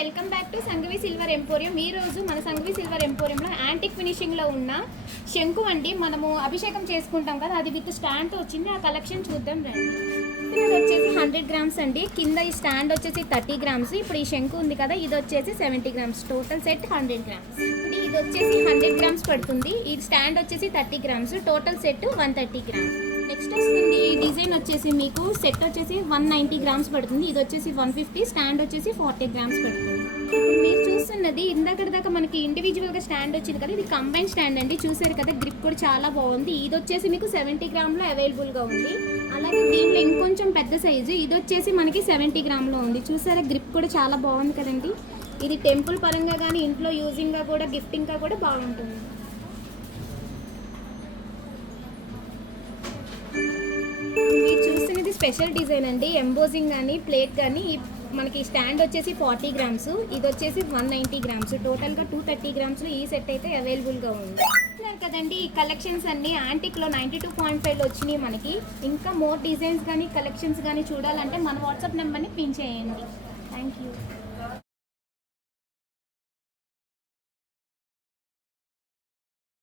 Welcome back to Sanghavi silver emporium. ఈ రోజు మన సంఘవి సిల్వర్ ఎంపోరియంలో యాంటిక్ ఫినిషింగ్లో ఉన్న శంకు అండి. మనము అభిషేకం చేసుకుంటాం కదా, అది విత్ స్టాండ్తో వచ్చింది. ఆ కలెక్షన్ చూద్దాం రండి. ఇది వచ్చేసి 100 గ్రామ్స్ అండి. కింద ఈ స్టాండ్ వచ్చేసి 30 గ్రామ్స్. ఇప్పుడు ఈ శంకు ఉంది కదా, ఇది వచ్చేసి 70 గ్రామ్స్. Total set 100 grams. ఇది వచ్చేసి 100 గ్రామ్స్ పడుతుంది. ఈ స్టాండ్ వచ్చేసి 30 grams. Total set 130 grams. Next వస్తుంది ఈ డిజైన్ వచ్చేసి మీకు సెట్ వచ్చేసి 190 గ్రామ్స్ పడుతుంది. ఇది వచ్చేసి 150, స్టాండ్ వచ్చేసి 40 గ్రామ్స్ పడుతుంది. మీరు చూస్తున్నది ఇందాక దాకా మనకి ఇండివిజువల్గా స్టాండ్ వచ్చింది కదా, ఇది కంబైన్ స్టాండ్ అండి. చూసారు కదా, గ్రిప్ కూడా చాలా బాగుంది. ఇది వచ్చేసి మీకు 70 గ్రామ్లో అవైలబుల్గా ఉంది. అలాగే దీంట్లో ఇంకొంచెం పెద్ద సైజు, ఇది వచ్చేసి మనకి 70 గ్రామ్లో ఉంది. చూసారా, గ్రిప్ కూడా చాలా బాగుంది కదండి. ఇది టెంపుల్ పరంగా కానీ ఇంట్లో యూజింగ్గా కూడా గిఫ్టింగ్గా కూడా బాగుంటుంది. మీరు చూస్తున్నది స్పెషల్ డిజైన్ అండి. ఎంబోజింగ్ కానీ ప్లేట్ కానీ మనకి స్టాండ్ వచ్చేసి 40 గ్రామ్స్, ఇది వచ్చేసి 190 గ్రామ్స్. టోటల్గా 230 గ్రామ్స్లో ఈ సెట్ అయితే అవైలబుల్గా ఉంది. కదండి, ఈ కలెక్షన్స్ అన్ని యాంటిక్లో 92.5లో వచ్చినాయి మనకి. ఇంకా మోర్ డిజైన్స్ కానీ కలెక్షన్స్ కానీ చూడాలంటే మన వాట్సాప్ నెంబర్ని పిన్ చేయండి. Thank you.